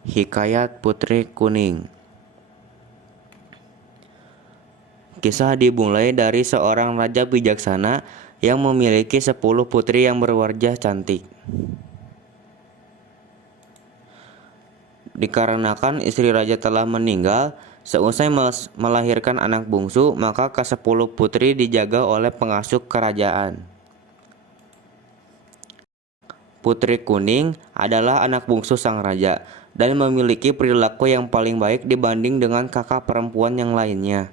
Hikayat Putri Kuning. Kisah dimulai dari seorang raja bijaksana yang memiliki 10 putri yang berwajah cantik. Dikarenakan istri raja telah meninggal, seusai melahirkan anak bungsu, maka ke-10 putri dijaga oleh pengasuh kerajaan. Putri Kuning adalah anak bungsu sang raja dan memiliki perilaku yang paling baik dibanding dengan kakak perempuan yang lainnya.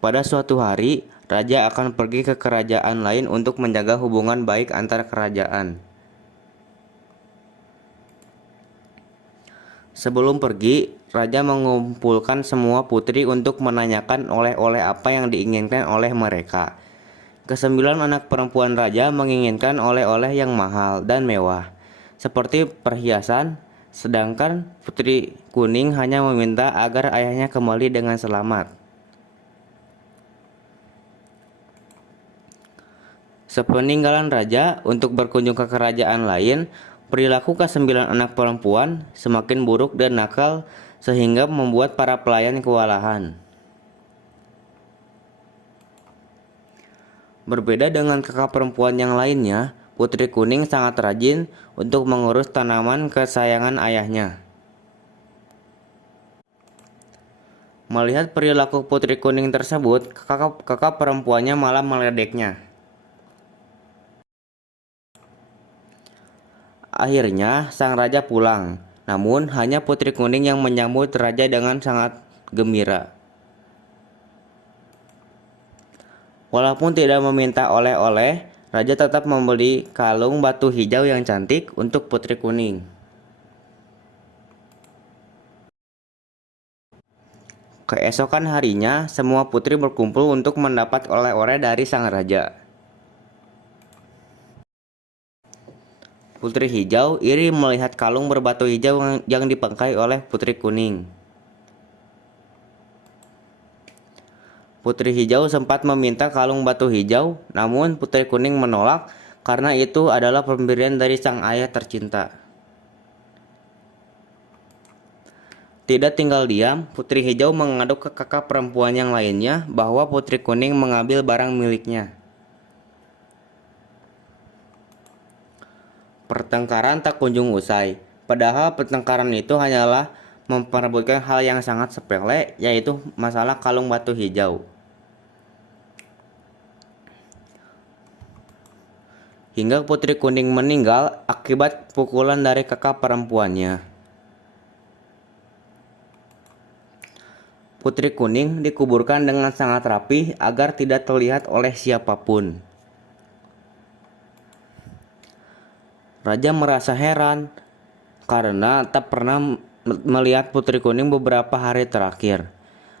Pada suatu hari, raja akan pergi ke kerajaan lain untuk menjaga hubungan baik antar kerajaan. Sebelum pergi, raja mengumpulkan semua putri untuk menanyakan oleh-oleh apa yang diinginkan oleh mereka. Kesembilan anak perempuan raja menginginkan oleh-oleh yang mahal dan mewah, seperti perhiasan, sedangkan Putri Kuning hanya meminta agar ayahnya kembali dengan selamat. Sepeninggalan raja untuk berkunjung ke kerajaan lain, perilaku ke-9 anak perempuan semakin buruk dan nakal sehingga membuat para pelayan kewalahan. Berbeda dengan kakak perempuan yang lainnya, Putri Kuning sangat rajin untuk mengurus tanaman kesayangan ayahnya. Melihat perilaku Putri Kuning tersebut, kakak perempuannya malah meledeknya. Akhirnya, sang raja pulang. Namun, hanya Putri Kuning yang menyambut raja dengan sangat gembira. Walaupun tidak meminta oleh-oleh, raja tetap membeli kalung batu hijau yang cantik untuk Putri Kuning. Keesokan harinya, semua putri berkumpul untuk mendapat oleh-oleh dari sang raja. Putri Hijau iri melihat kalung berbatu hijau yang dipakai oleh Putri Kuning. Putri Hijau sempat meminta kalung batu hijau, namun Putri Kuning menolak karena itu adalah pemberian dari sang ayah tercinta. Tidak tinggal diam, Putri Hijau mengaduk ke kakak perempuan yang lainnya bahwa Putri Kuning mengambil barang miliknya. Pertengkaran tak kunjung usai, padahal pertengkaran itu hanyalah memperebutkan hal yang sangat sepele, yaitu masalah kalung batu hijau. Hingga Putri Kuning meninggal akibat pukulan dari kakak perempuannya. Putri Kuning dikuburkan dengan sangat rapi agar tidak terlihat oleh siapapun. Raja merasa heran karena tak pernah melihat Putri Kuning beberapa hari terakhir.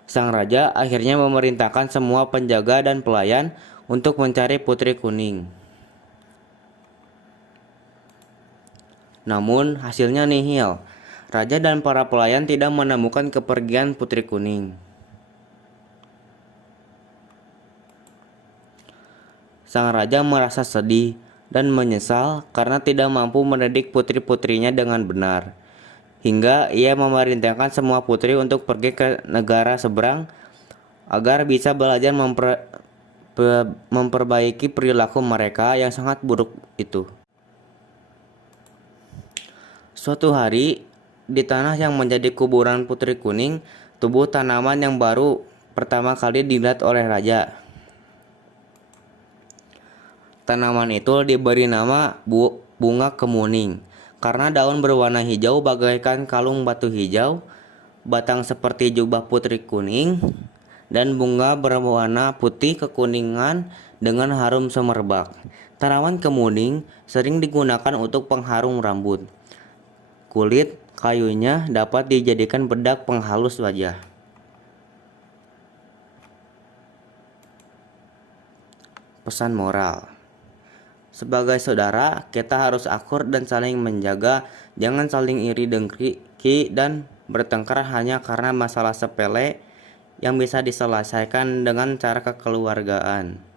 Sang raja akhirnya memerintahkan semua penjaga dan pelayan untuk mencari Putri Kuning. Namun hasilnya nihil. Raja dan para pelayan tidak menemukan kepergian Putri Kuning. Sang raja merasa sedih dan menyesal karena tidak mampu mendidik putri-putrinya dengan benar. Hingga ia memerintahkan semua putri untuk pergi ke negara seberang agar bisa belajar memperbaiki perilaku mereka yang sangat buruk itu. Suatu hari, di tanah yang menjadi kuburan Putri Kuning, tumbuh tanaman yang baru pertama kali dilihat oleh raja. Tanaman itu diberi nama bunga kemuning karena daun berwarna hijau bagaikan kalung batu hijau, batang seperti jubah Putri Kuning, dan bunga berwarna putih kekuningan dengan harum semerbak. Tanaman kemuning sering digunakan untuk pengharum rambut. Kulit kayunya dapat dijadikan bedak penghalus wajah. Pesan moral: sebagai saudara, kita harus akur dan saling menjaga, jangan saling iri dengki dan bertengkar hanya karena masalah sepele yang bisa diselesaikan dengan cara kekeluargaan.